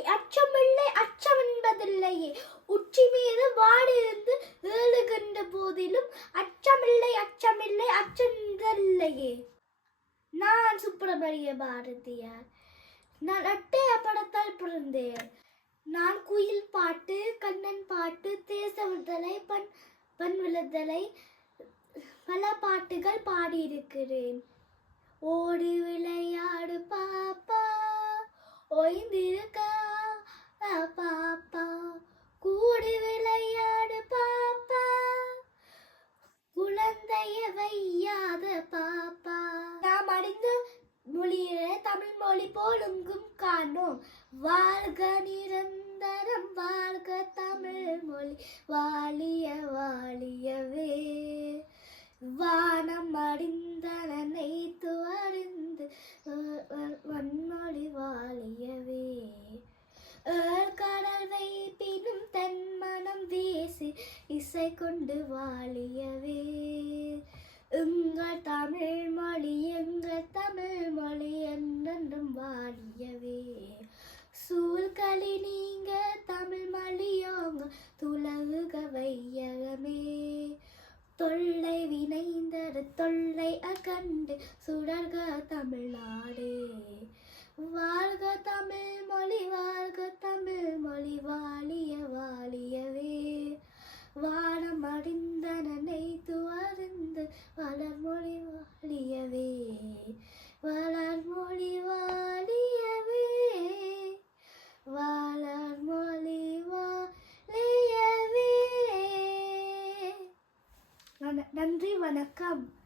அச்சமில்லை அச்சமில்லை அச்சம் என்பதில்லையே உச்சி மீது வாடிருந்து ஏழுகின்ற போதிலும் அச்சமில்லை அச்சமில்லை அச்சமில்லையே நான் சுப்பிரமணிய பாரதியார். நான் அட்டைய படத்தால் பிறந்தேன். நான் குயில் பாட்டு கண்ணன் பாட்டு தேச விடுதலை பண் பண் விழுதலை பல பாட்டுகள் பாடியிருக்கிறேன். ஓடி விளையாடு பாப்பா ஓய்ந்திருக்க வையாத பாப்பா. நாம் அடிந்த மொழியிலே தமிழ் மொழி போலுங்கும் காணோம். வாழ்க நிரந்தரம் வாழ்க தமிழ் மொழி. வாழிய வாழியவே. வானம் அறிந்தனை துவறிந்து வன்மொழி வாழியவே. ஏழ்கடல் வைப்பினும் தன் மனம் வீசி இசை கொண்டு வாழியவே. மொழி அன்னம் வாரியவே சூழ்களி நீங்க தமிழ் மொழியோங்க துலகுக வையகமே. தொல்லை வினைந்தர் தொல்லை அகண்டு சுடர்க தமிழ்நாடே. வாழ்க தமிழ் நன்றி வணக்கம்.